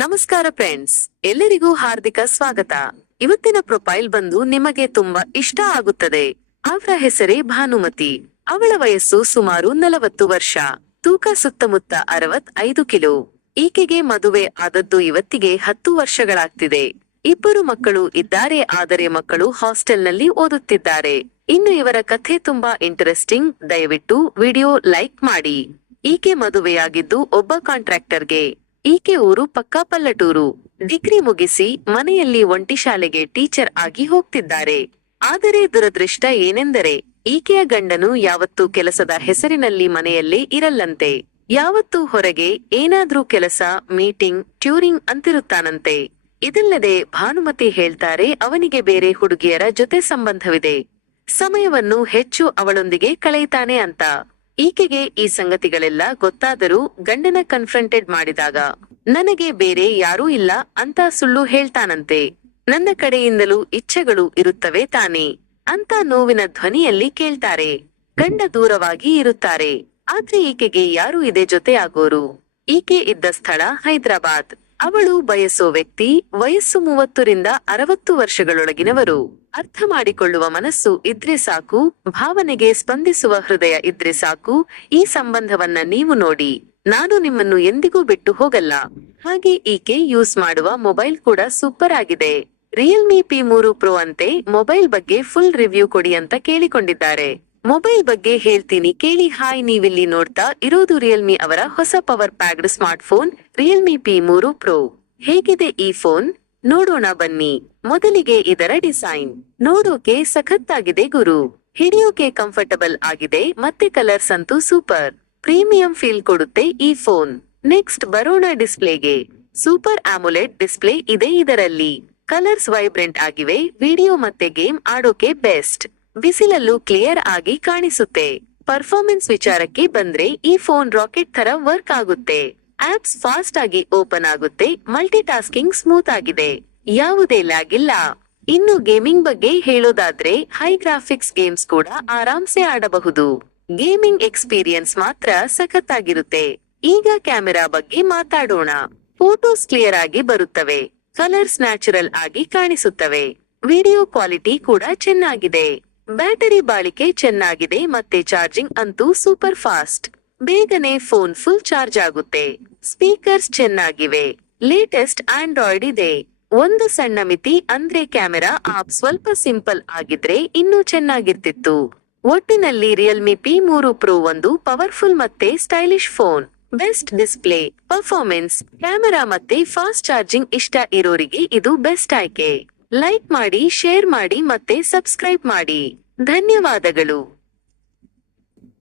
ನಮಸ್ಕಾರ ಫ್ರೆಂಡ್ಸ್, ಎಲ್ಲರಿಗೂ ಹಾರ್ದಿಕ ಸ್ವಾಗತ. ಇವತ್ತಿನ ಪ್ರೊಫೈಲ್ ಬಂದು ನಿಮಗೆ ತುಂಬಾ ಇಷ್ಟ ಆಗುತ್ತದೆ. ಅವರ ಹೆಸರೇ ಭಾನುಮತಿ. ಅವಳ ವಯಸ್ಸು ಸುಮಾರು 40 ವರ್ಷ, ತೂಕ ಸುತ್ತಮುತ್ತ 65 ಕಿಲೋ. ಈಕೆಗೆ ಮದುವೆ ಆದದ್ದು ಇವತ್ತಿಗೆ 10 ವರ್ಷಗಳಾಗ್ತಿದೆ. 2 ಮಕ್ಕಳು ಇದ್ದಾರೆ, ಆದರೆ ಮಕ್ಕಳು ಹಾಸ್ಟೆಲ್ನಲ್ಲಿ ಓದುತ್ತಿದ್ದಾರೆ. ಇನ್ನು ಇವರ ಕಥೆ ತುಂಬಾ ಇಂಟರೆಸ್ಟಿಂಗ್. ದಯವಿಟ್ಟು ವಿಡಿಯೋ ಲೈಕ್ ಮಾಡಿ. ಈಕೆ ಮದುವೆಯಾಗಿದ್ದು ಒಬ್ಬ ಕಾಂಟ್ರಾಕ್ಟರ್ಗೆ. ಈಕೆ ಊರು ಪಕ್ಕಾ ಪಲ್ಲಟೂರು. ಡಿಗ್ರಿ ಮುಗಿಸಿ ಮನೆಯಲ್ಲಿ ಒಂಟಿ ಶಾಲೆಗೆ ಟೀಚರ್ ಆಗಿ ಹೋಗ್ತಿದ್ದಾರೆ. ಆದರೆ ದುರದೃಷ್ಟ ಏನೆಂದರೆ ಈಕೆಯ ಗಂಡನು ಯಾವತ್ತೂ ಕೆಲಸದ ಹೆಸರಿನಲ್ಲಿ ಮನೆಯಲ್ಲೇ ಇರಲ್ಲಂತೆ. ಯಾವತ್ತೂ ಹೊರಗೆ ಏನಾದ್ರೂ ಕೆಲಸ, ಮೀಟಿಂಗ್, ಟ್ಯೂರಿಂಗ್ ಅಂತಿರುತ್ತಾನಂತೆ. ಇದಲ್ಲದೆ ಭಾನುಮತಿ ಹೇಳ್ತಾರೆ ಅವನಿಗೆ ಬೇರೆ ಹುಡುಗಿಯರ ಜೊತೆ ಸಂಬಂಧವಿದೆ. ಸಮಯವನ್ನು ಹೆಚ್ಚು ಅವಳೊಂದಿಗೆ ಕಳೆಯುತ್ತಾನೆ ಅಂತ. ಈಕೆಗೆ ಈ ಸಂಗತಿಗಳೆಲ್ಲ ಗೊತ್ತಾದರೂ ಗಂಡನ ಕನ್ಫ್ರಂಟೆಡ್ ಮಾಡಿದಾಗ ನನಗೆ ಬೇರೆ ಯಾರೂ ಇಲ್ಲ ಅಂತ ಸುಳ್ಳು ಹೇಳ್ತಾನಂತೆ. ನನ್ನ ಕಡೆಯಿಂದಲೂ ಇಚ್ಛೆಗಳು ಇರುತ್ತವೆ ತಾನೇ ಅಂತ ನೋವಿನ ಧ್ವನಿಯಲ್ಲಿ ಕೇಳ್ತಾರೆ. ಗಂಡ ದೂರವಾಗಿ ಇರುತ್ತಾರೆ, ಆದ್ರೆ ಈಕೆಗೆ ಯಾರು ಇದೆ ಜೊತೆ ಆಗೋರು. ಈಕೆ ಇದ್ದ ಸ್ಥಳ ಹೈದರಾಬಾದ್. ಅವಳು ಬಯಸೋ ವ್ಯಕ್ತಿ ವಯಸ್ಸು 30 ರಿಂದ 60 ವರ್ಷಗಳೊಳಗಿನವರು. ಅರ್ಥ ಮಾಡಿಕೊಳ್ಳುವ ಮನಸ್ಸು ಇದ್ರೆ ಸಾಕು, ಭಾವನೆಗೆ ಸ್ಪಂದಿಸುವ ಹೃದಯ ಇದ್ರೆ ಸಾಕು. ಈ ಸಂಬಂಧವನ್ನ ನೀವು ನೋಡಿ, ನಾನು ನಿಮ್ಮನ್ನು ಎಂದಿಗೂ ಬಿಟ್ಟು ಹೋಗಲ್ಲ. ಹಾಗೆ ಈಕೆ ಯೂಸ್ ಮಾಡುವ ಮೊಬೈಲ್ ಕೂಡ ಸೂಪರ್ ಆಗಿದೆ. ರಿಯಲ್ಮಿ P3 Pro ಅಂತೆ. ಮೊಬೈಲ್ ಬಗ್ಗೆ ಫುಲ್ ರಿವ್ಯೂ ಕೊಡಿ ಅಂತ ಕೇಳಿಕೊಂಡಿದ್ದಾರೆ. ಮೊಬೈಲ್ ಬಗ್ಗೆ ಹೇಳ್ತೀನಿ ಕೇಳಿ. ಹಾಯ್, ನೀವಿಲ್ಲಿ ನೋಡ್ತಾ ಇರೋದು ರಿಯಲ್ಮಿ ಅವರ ಹೊಸ power packed smart phone Realme P3 Pro. ಹೇಗಿದೆ ಈ ಫೋನ್ ನೋಡೋಣ ಬನ್ನಿ. ಮೊದಲಿಗೆ ಇದರ ಡಿಸೈನ್ ನೋಡೋಕೆ ಸಖತ್ತಾಗಿದೆ ಗುರು. ಹಿಡಿಯೋಕೆ ಕಂಫರ್ಟಬಲ್ ಆಗಿದೆ, ಮತ್ತೆ ಕಲರ್ಸ್ ಅಂತೂ ಸೂಪರ್. ಪ್ರೀಮಿಯಂ ಫೀಲ್ ಕೊಡುತ್ತೆ ಈ ಫೋನ್. ನೆಕ್ಸ್ಟ್ ಬರೋಣ ಡಿಸ್ಪ್ಲೇಗೆ. ಸೂಪರ್ ಆಮೋಲೆಡ್ ಡಿಸ್ಪ್ಲೇ ಇದೆ ಇದರಲ್ಲಿ. ಕಲರ್ಸ್ ವೈಬ್ರೆಂಟ್ ಆಗಿವೆ. ವಿಡಿಯೋ ಮತ್ತೆ ಗೇಮ್ ಆಡೋಕೆ ಬೆಸ್ಟ್. ಬಿಸಿಲಲ್ಲೂ ಕ್ಲಿಯರ್ ಆಗಿ ಕಾಣಿಸುತ್ತೆ. ಪರ್ಫಾರ್ಮೆನ್ಸ್ ವಿಚಾರಕ್ಕೆ ಬಂದ್ರೆ ಈ ಫೋನ್ ರಾಕೆಟ್ ತರ ವರ್ಕ್ ಆಗುತ್ತೆ. ಆಪ್ಸ್ ಫಾಸ್ಟ್ ಆಗಿ ಓಪನ್ ಆಗುತ್ತೆ. ಮಲ್ಟಿ ಟಾಸ್ಕಿಂಗ್ ಸ್ಮೂತ್ ಆಗಿದೆ, ಯಾವುದೇ ಲ್ಯಾಗ್ ಇಲ್ಲ. ಇನ್ನು ಗೇಮಿಂಗ್ ಬಗ್ಗೆ ಹೇಳೋದಾದ್ರೆ ಹೈ ಗ್ರಾಫಿಕ್ಸ್ ಗೇಮ್ಸ್ ಕೂಡ ಆರಾಮ್ಸೆ ಆಡಬಹುದು. ಗೇಮಿಂಗ್ ಎಕ್ಸ್ಪೀರಿಯನ್ಸ್ ಮಾತ್ರ ಸಖತ್ತಾಗಿರುತ್ತೆ. ಈಗ ಕ್ಯಾಮೆರಾ ಬಗ್ಗೆ ಮಾತಾಡೋಣ. ಫೋಟೋಸ್ ಕ್ಲಿಯರ್ ಆಗಿ ಬರುತ್ತವೆ, ಕಲರ್ಸ್ ನ್ಯಾಚುರಲ್ ಆಗಿ ಕಾಣಿಸುತ್ತವೆ. ವಿಡಿಯೋ ಕ್ವಾಲಿಟಿ ಕೂಡ ಚೆನ್ನಾಗಿದೆ. ಬ್ಯಾಟರಿ ಬಾಳಿಕೆ ಚೆನ್ನಾಗಿದೆ, ಮತ್ತೆ ಚಾರ್ಜಿಂಗ್ ಅಂತೂ ಸೂಪರ್ ಫಾಸ್ಟ್. ಬೇಗನೆ ಫೋನ್ ಫುಲ್ ಚಾರ್ಜ್ ಆಗುತ್ತೆ. ಸ್ಪೀಕರ್ಸ್ ಚೆನ್ನಾಗಿವೆ. ಲೇಟೆಸ್ಟ್ ಆಂಡ್ರಾಯ್ಡ್ ಇದೆ. ಒಂದು ಸಣ್ಣ ಮಿತಿ ಅಂದ್ರೆ ಕ್ಯಾಮೆರಾ ಆಪ್ ಸ್ವಲ್ಪ ಸಿಂಪಲ್ ಆಗಿದ್ರೆ ಇನ್ನೂ ಚೆನ್ನಾಗಿರ್ತಿತ್ತು. ಒಟ್ಟಿನಲ್ಲಿ ರಿಯಲ್ಮಿ P3 Pro ಒಂದು ಪವರ್ಫುಲ್ ಮತ್ತೆ stylish phone. Best display, performance, camera ಮತ್ತೆ ಫಾಸ್ಟ್ ಚಾರ್ಜಿಂಗ್ ಇಷ್ಟ ಇರೋರಿಗೆ ಇದು ಬೆಸ್ಟ್ ಆಯ್ಕೆ. ಲೈಕ್ ಮಾಡಿ, ಶೇರ್ ಮಾಡಿ ಮತ್ತೆ ಸಬ್ಸ್ಕ್ರೈಬ್ ಮಾಡಿ. ಧನ್ಯವಾದಗಳು.